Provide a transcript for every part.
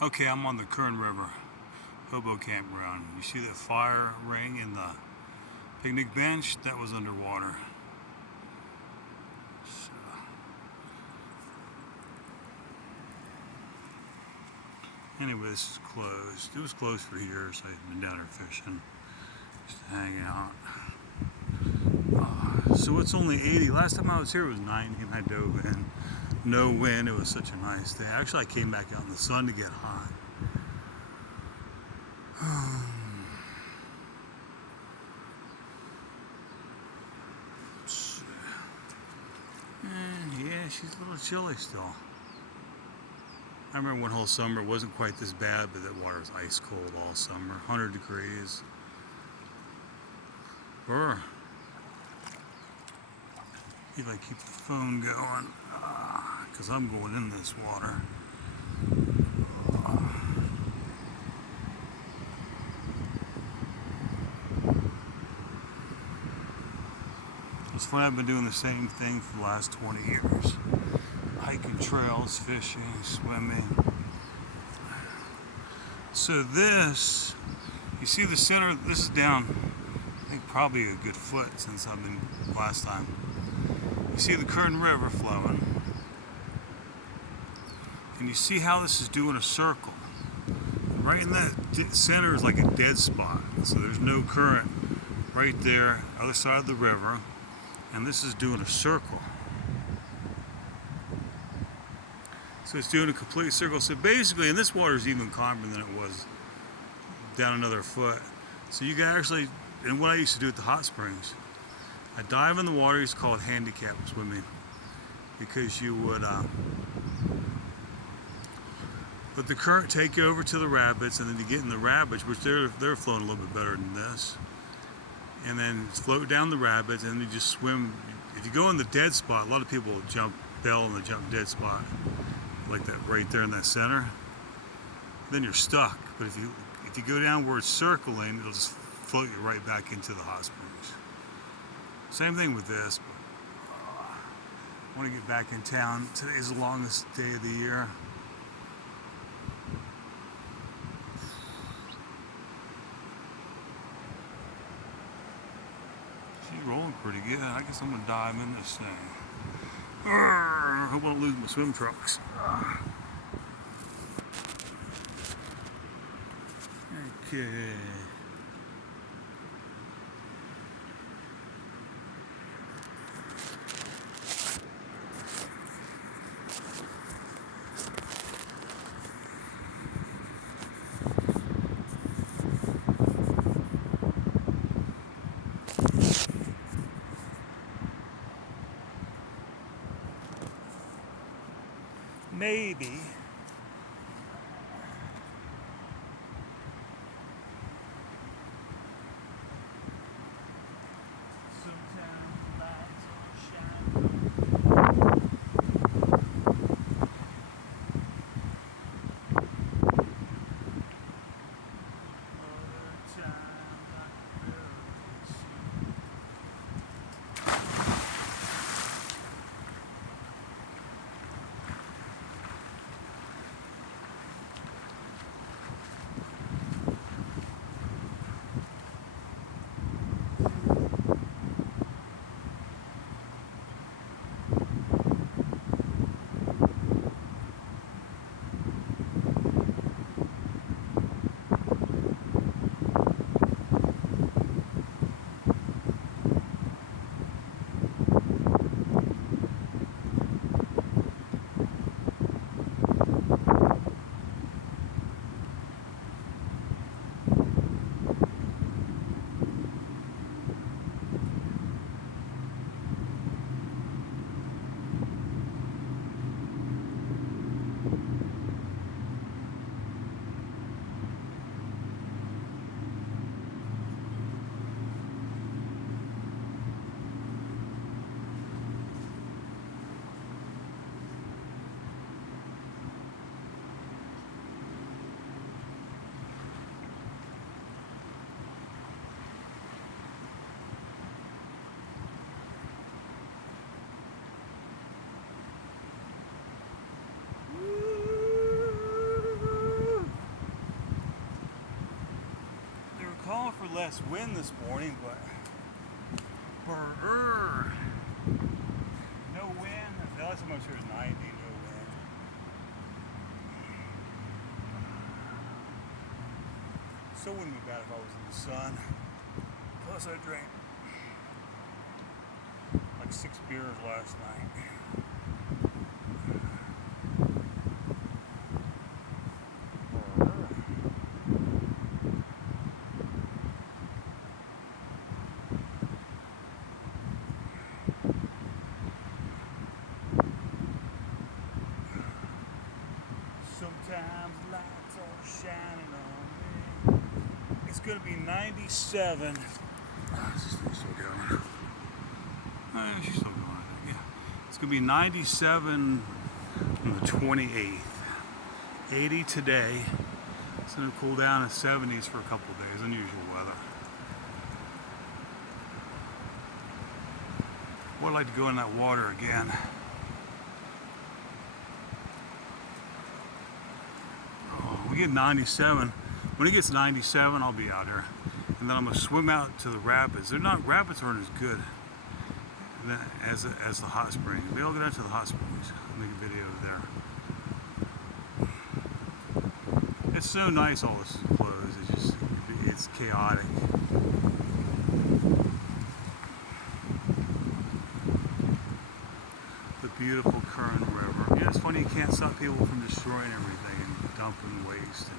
Okay, I'm on the Kern River, hobo campground. You see that fire ring in the picnic bench? That was underwater. So, anyway, this is closed. It was closed for years. I've been down there fishing, just hanging out. So it's only 80. Last time I was here it was 90 and I dove in. No wind. It was such a nice day. Actually, I came back out in the sun to get hot. Yeah, she's a little chilly still. I remember one whole summer it wasn't quite this bad, but that water was ice cold all summer, 100 degrees. Brr. If I keep the phone going, because I'm going in this water. It's funny, I've been doing the same thing for the last 20 years. Hiking trails, fishing, swimming. So this, you see the center, this is down, I think probably a good foot since I've been last time. You see the Kern River flowing. And you see how this is doing a circle. Right in that center is like a dead spot. So there's no current right there, other side of the river. And this is doing a circle. So it's doing a complete circle. So basically, and this water is even calmer than it was down another foot. So you can actually, and what I used to do at the hot springs, I dive in the water, it's called handicap swimming, because you would let the current take you over to the rapids, and then you get in the rapids, which they're flowing a little bit better than this, and then float down the rapids, and you just swim. If you go in the dead spot, a lot of people jump bail in the jump dead spot, like that right there in that center. Then you're stuck. But if you go down where it's circling, it'll just float you right back into the hot springs. Same thing with this. But, I want to get back in town. Today's the longest day of the year. She's rolling pretty good. I guess I'm gonna dive in this thing. I hope I don't lose my swim trunks. Okay. Maybe. Sometimes the lights are shining. Other times I feel less wind this morning, but no wind. The last time I was here was 90, no wind. So wouldn't be bad if I was in the sun. Plus I drank like 6 beers last night. Sometimes the lights are shining on me. It's going to be 97. Oh, is this thing still going? Oh, yeah, she's still going. Yeah. It's going to be 97 on the 28th. 80 today. It's going to cool down to 70s for a couple of days. Unusual weather. Would like to go in that water again. We get 97. When it gets 97, I'll be out here, and then I'm gonna swim out to the rapids. Rapids aren't as good as the hot springs. We all get out to the hot springs. I'll make a video there. It's so nice. All this is closed. It's chaotic. The beautiful Kern River. Yeah, it's funny you can't stop people from destroying everything and dumping waste.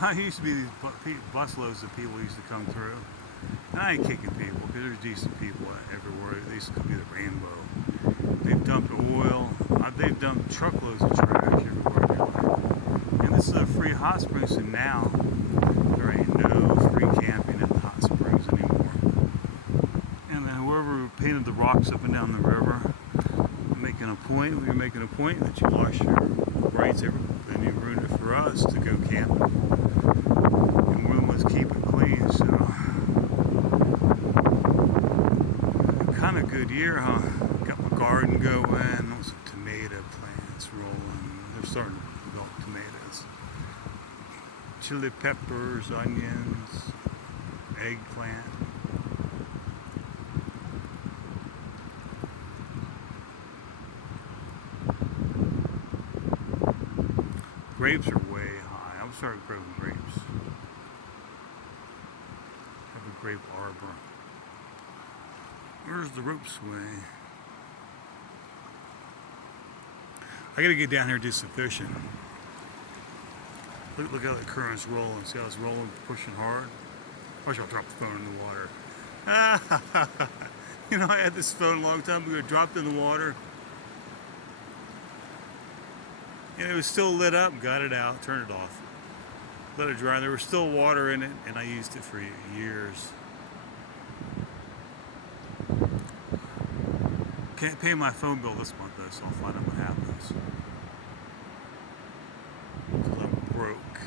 I used to be these busloads of people used to come through. And I ain't kicking people because there's decent people everywhere. They used to be the rainbow. They've dumped oil. They've dumped truckloads of trash everywhere. And this is a free hot springs, and now there ain't no free camping at the hot springs anymore. And then whoever painted the rocks up and down the river, we were making a point that you lost your rights and you ruined it for us to go camping. And we're the ones keep it clean, so kind of good year, huh? Got my garden going, some tomato plants rolling. They're starting to develop tomatoes. Chili peppers, onions, eggplant. Grapes are way high. I'm starting growing grapes. Have a grape arbor. Where's the rope swing? I gotta get down here and do some fishing. Look how the current's rolling. See how it's rolling, pushing hard? Watch, I'll drop the phone in the water. You know, I had this phone a long time ago, dropped in the water. And it was still lit up, got it out, turned it off. Let it dry. There was still water in it, and I used it for years. Can't pay my phone bill this month, though, so I'll find out what happens. Because I'm broke.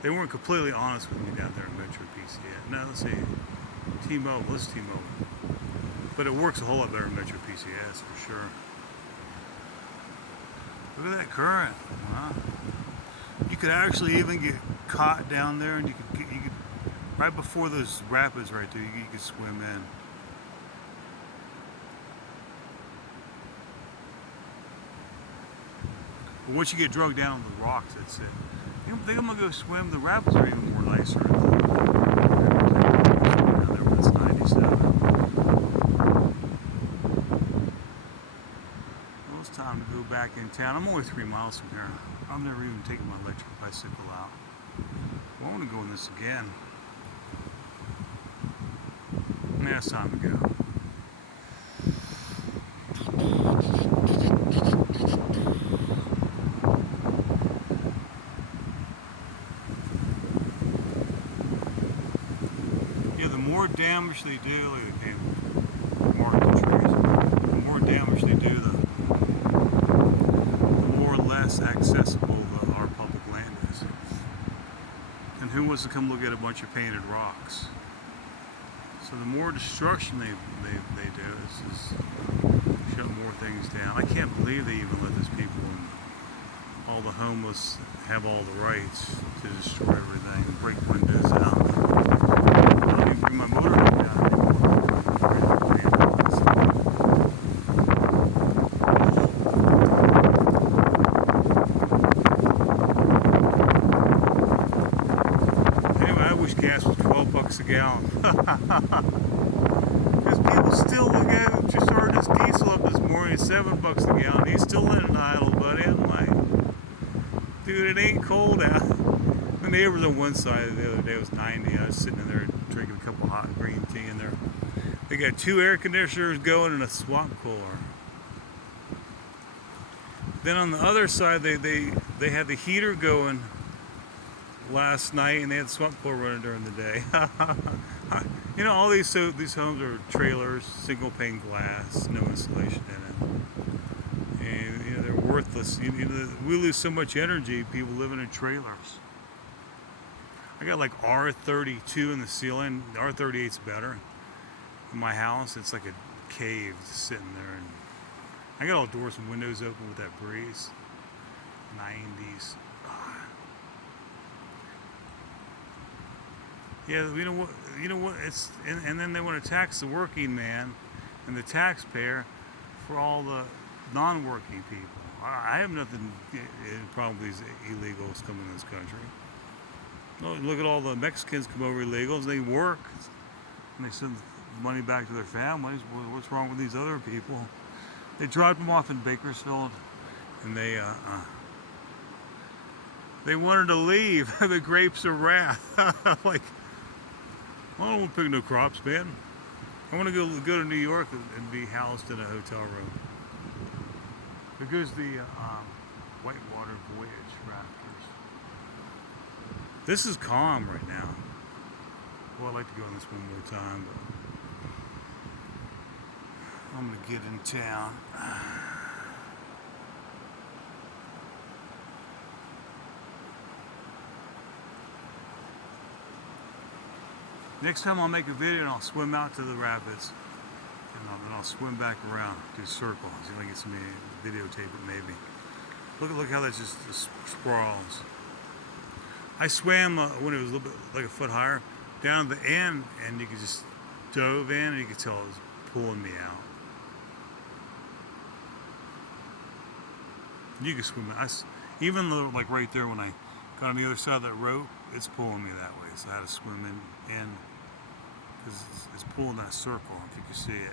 They weren't completely honest with me down there in Metro PCS. No, let's see. T-Mobile, let's T-Mobile. But it works a whole lot better in Metro PCS for sure. Look at that current. Wow. You could actually even get caught down there, and you could right before those rapids right there, you could swim in. But once you get drugged down on the rocks, that's it. You think I'm gonna go swim? The rapids are even more nicer. Down there when it's 97. Time to go back in town. I'm only 3 miles from here. I've never even taken my electric bicycle out. I want to go in this again. Yeah, it's time to go. Yeah, the more damage they do, like they mark the trees, the more damage they do, the less accessible our public land is. And who wants to come look at a bunch of painted rocks? So the more destruction they do is shut more things down. I can't believe they even let those people and all the homeless have all the rights to destroy everything and break windows out. I don't even bring my motorhome down anymore. Anyway, I wish gas was $12 a gallon. Because people still look at him, just started his diesel up this morning, $7 a gallon. He's still in an idle, buddy. I'm like, dude, it ain't cold out. My neighbors on one side the other day was 90. I was sitting in there drinking a cup of hot green tea in there. They got 2 air conditioners going and a swamp cooler. Then on the other side, they had the heater going last night, and they had the swamp cooler running during the day. You know, all these homes are trailers, single pane glass, no insulation in it, and you know they're worthless. You know, we lose so much energy. People living in trailers. I got like R32 in the ceiling. The R38's better. In my house, it's like a cave just sitting there, and I got all doors and windows open with that breeze. 90s. Yeah, you know what? It's and then they want to tax the working man and the taxpayer for all the non-working people. I have nothing problem with these illegals coming in this country. Look at all the Mexicans come over illegals. They work and they send money back to their families. What's wrong with these other people? They dropped them off in Bakersfield, and they wanted to leave. The grapes of wrath. Like, I don't want to pick no crops, man. I want to go to New York and be housed in a hotel room. There goes the whitewater voyage rafters. This is calm right now. Well, I'd like to go on this one more time, but I'm gonna get in town. Next time I'll make a video and I'll swim out to the rapids, and then I'll swim back around, do circles. See if I can get some videotape it maybe. Look how that just sprawls. I swam when it was a little bit like a foot higher, down at the end, and you could just dove in, and you could tell it was pulling me out. You can swim. Even though, like right there, when I got on the other side of that rope, it's pulling me that way. So I had to swim in because it's pulling that circle, if you can see it.